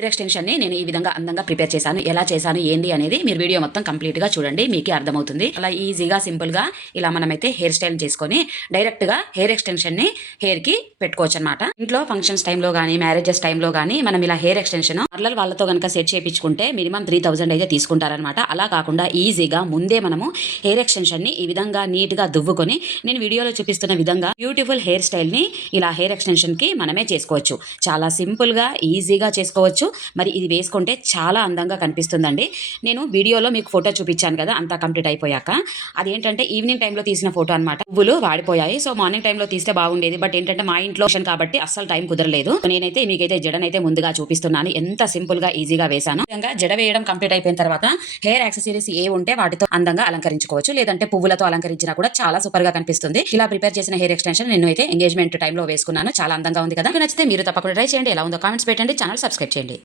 Hair ఎక్స్టెన్షన్ని నేను ఈ విధంగా అందంగా ప్రిపేర్ చేశాను. ఎలా చేశాను ఏంది అనేది మీరు వీడియో మొత్తం కంప్లీట్గా చూడండి మీకే అర్థమవుతుంది. అలా ఈజీగా సింపుల్గా ఇలా మనమైతే హెయిర్ స్టైల్ చేసుకొని డైరెక్ట్గా హెయిర్ ఎక్స్టెన్షన్ని హెయిర్కి పెట్టుకోవచ్చు అనమాట ఇంట్లో ఫంక్షన్స్ టైంలో కానీ మ్యారేజెస్ టైంలో కానీ మనం ఇలా హెయిర్ ఎక్స్టెన్షన్ పార్లర్ వాళ్ళతో కనుక సెట్ చేయించుకుంటే మినిమం త్రీ థౌసండ్ అయితే తీసుకుంటారనమాట అలా కాకుండా ఈజీగా ముందే మనము హెయిర్ ఎక్స్టెన్షన్ని ఈ విధంగా నీట్గా దువ్వుకొని నేను వీడియోలో చూపిస్తున్న విధంగా బ్యూటిఫుల్ హెయిర్ స్టైల్ని ఇలా హెయిర్ ఎక్స్టెన్షన్కి మనమే చేసుకోవచ్చు. చాలా సింపుల్గా ఈజీగా చేసుకోవచ్చు. మరి ఇది వేసుకుంటే చాలా అందంగా కనిపిస్తుందండి. నేను వీడియోలో మీకు ఫోటో చూపించాను కదా అంతా కంప్లీట్ అయిపోయాక. అదేంటంటే ఈవినింగ్ టైంలో తీసిన ఫోటో అనమాట పువ్వులు వాడిపోయాయి. సో మార్నింగ్ టైంలో తీస్తే బాగుండేది. బట్ ఏంటంటే మా ఇంట్లో కాబట్టి అస్సలు టైం కుదరలేదు. నేనైతే మీకైతే జడనైతే ముందుగా చూపిస్తున్నాను. ఎంత సింపుల్గా ఈజీగా వేసాను విధంగా జడ వేయడం కంప్లీట్ అయిపోయిన తర్వాత హెయిర్ యాక్సెసరీస్ ఏ ఉంటే వాటితో అందంగా అలంకరించుకోవచ్చు. లేదంటే పువ్వులతో అలంకరించినా కూడా చాలా సూపర్గా కనిపిస్తుంది. ఇలా ప్రిపేర్ చేసిన హెయిర్ ఎక్స్టెన్షన్ నేను అయితే ఎంగేజ్మెంట్ టైంలో వేసుకున్నాను. చాలా అందంగా ఉంది కదా. నచ్చితే మీరు తప్పకుండా ట్రై చేయండి. ఎలా ఉందో కామెంట్స్ పెట్టండి. ఛానల్ సబ్స్క్రైబ్ చేయండి.